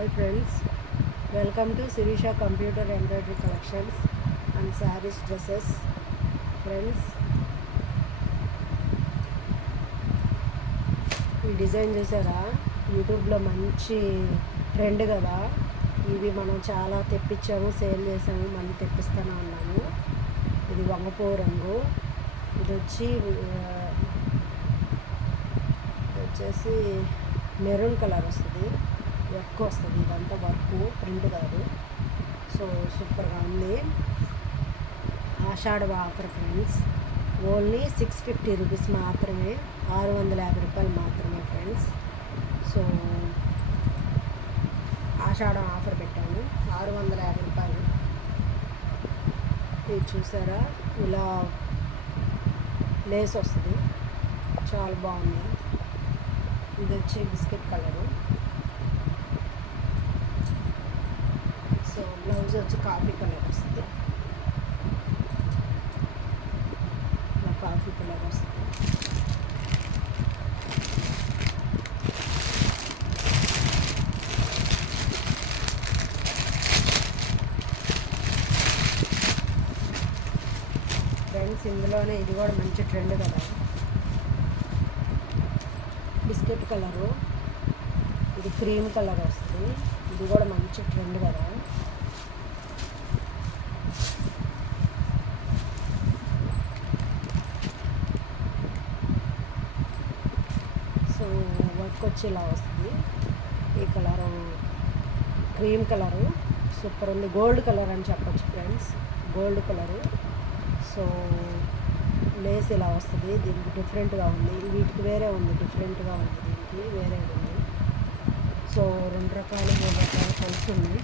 Hi friends, welcome to Sirisha Computer Embroidery Collections and Sarees Dresses. Friends, ఈ design చూసారా, యూట్యూబ్లో మంచి trend కదా. ఇవి మనం చాలా తెప్పించాము, సేల్ చేసాము, మళ్ళీ తెప్పిస్తూనే ఉన్నాము. ఇది వంగపూ రంగు, ఇది వచ్చేసి మెరూన్ కలర్ వస్తుంది, వర్క్ వస్తుంది. ఇదంతా వర్క్, ప్రింట్ కాదు. సో సూపర్గా ఉంది. ఆషాఢ ఆఫర్ ఫ్రెండ్స్, ఓన్లీ 650 రూపీస్ మాత్రమే, 650 రూపాయలు మాత్రమే ఫ్రెండ్స్. సో ఆషాఢం ఆఫర్ పెట్టాను, 650 రూపాయలు. ఇది చూసారా, ఇలా లేస్ వస్తుంది, చాలా బాగుంది. ఇది వచ్చి బిస్కెట్ కలరు. సో బ్లౌజ్ వచ్చి కాఫీ కలర్ వస్తుంది, కాఫీ కలర్ వస్తుంది. ఫ్రెండ్స్, ఇందులోనే ఇది కూడా మంచి ట్రెండ్ కదా, బిస్కెట్ కలరు. ఇది క్రీమ్ కలర్ వస్తుంది, ఇది కూడా మంచి ట్రెండ్ కదా. సో వర్క్ వచ్చి ఇలా వస్తుంది. ఈ కలరు క్రీమ్ కలరు సూపర్ ఉంది, గోల్డ్ కలర్ అని చెప్పొచ్చు friends, gold colour. So Lay's ఇలా వస్తుంది, దీనికి డిఫరెంట్గా ఉంది, వీటికి వేరే ఉంది, డిఫరెంట్గా ఉంది, దీనికి వేరే ఉంది. సో 2 రకాలు 3 రకాలు కలిసి ఉంది.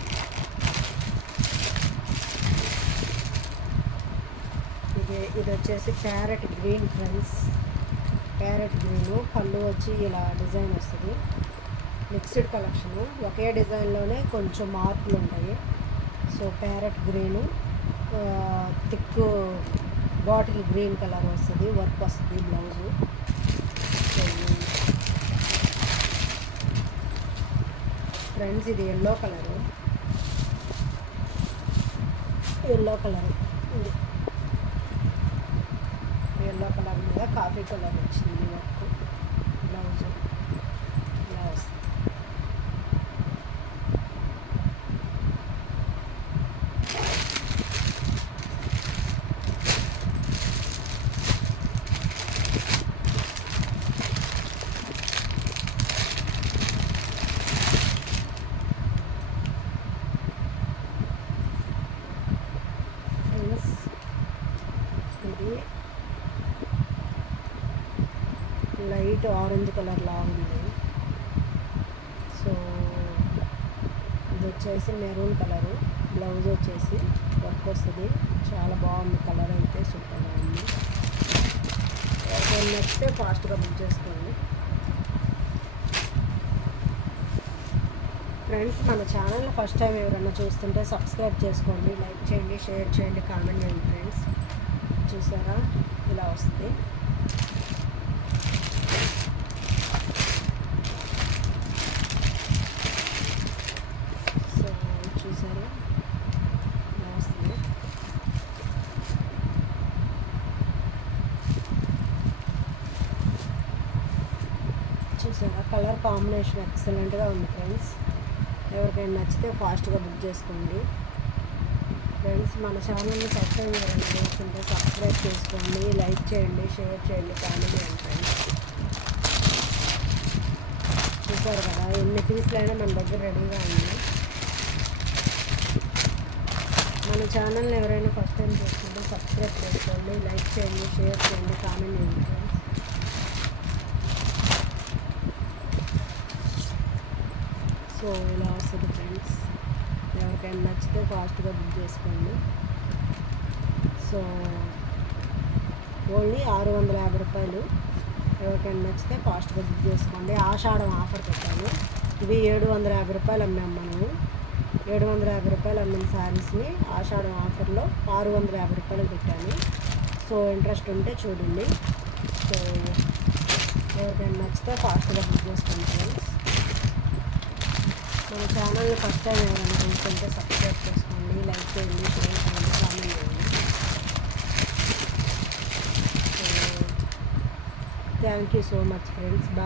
ఇది వచ్చేసి parrot green friends, parrot green. పళ్ళు వచ్చి ఇలా డిజైన్ వస్తుంది, మిక్స్డ్ కలెక్షను. ఒకే డిజైన్లోనే కొంచెం మార్పులు ఉంటాయి. So parrot green, thick bottle green colour వస్తుంది, వర్క్ వస్తుంది బ్లౌజు. ఫ్రెండ్స్, ఇది ఎల్లో కలరు, ఎల్లో కలర్, ఇది ఎల్లో కలర్ మీద కాఫీ కలర్ వచ్చింది వర్క్, బ్లౌజు ఇలా వస్తుంది. ఇది లైట్ ఆరెంజ్ కలర్ లా ఉంది. సో ఇది వచ్చేసి మెరూన్ కలరు, బ్లౌజ్ వచ్చేసి వర్క్ వస్తుంది, చాలా బాగుంది. కలర్ అయితే సూపర్గా ఉంది. నచ్చితే ఫాస్ట్గా బుక్ చేసుకోండి ఫ్రెండ్స్. మన ఛానల్ ఫస్ట్ టైం ఎవరైనా చూస్తుంటే సబ్స్క్రైబ్ చేసుకోండి, లైక్ చేయండి, షేర్ చేయండి, కామెంట్ చేయండి ఫ్రెండ్స్. చూసారా, ఇలా వస్తుంది. సో చూసారా, ఇలా వస్తుంది. చూసారా, కలర్ కాంబినేషన్ ఎక్సలెంట్గా ఉంది ఫ్రెండ్స్. ఎవరికైనా నచ్చితే ఫాస్ట్గా బుక్ చేసుకోండి ఫ్రెండ్స్. మన ఛానల్ని ఫస్ట్ టైం ఎవరైనా చూస్తుంటే సబ్స్క్రైబ్ చేసుకోండి, లైక్ చేయండి, షేర్ చేయండి, కామెంట్ చేయండి ఫ్రెండ్స్. చూసారు కదా, ఎన్ని పీస్లైనా మన దగ్గర రెడీగా ఉంది. మన ఛానల్ని ఎవరైనా ఫస్ట్ టైం చూస్తుంటే సబ్స్క్రైబ్ చేసుకోండి, లైక్ చేయండి, షేర్ చేయండి, కామెంట్ చేయండి ఫ్రెండ్స్. సో ఇలా వస్తుంది ఫ్రెండ్స్. ఎవరికైనా నచ్చితే ఫాస్ట్గా బుక్ చేసుకోండి. సో ఓన్లీ 650 రూపాయలు. ఎవరికైనా నచ్చితే ఫాస్ట్గా బుక్ చేసుకోండి. ఆషాఢం ఆఫర్ పెట్టాను. ఇవి 750 రూపాయలు అమ్మాము మనము. 750 రూపాయలు అమ్మిన శారీస్ని ఆషాఢం ఆఫర్లో 650 రూపాయలు పెట్టాను. సో ఇంట్రెస్ట్ ఉంటే చూడండి. సో ఎవరికైనా నచ్చితే ఫాస్ట్గా బుక్ చేసుకోండి ఫ్రెండ్స్. మన ఛానల్ని ఫస్ట్ టైం ఎవరైనా చూస్తుంటే సబ్స్క్రైబ్ చేసుకోండి, లైక్ చేయండి, షేర్ చేయండి, కామెంట్ చేయండి. So thank you so much friends.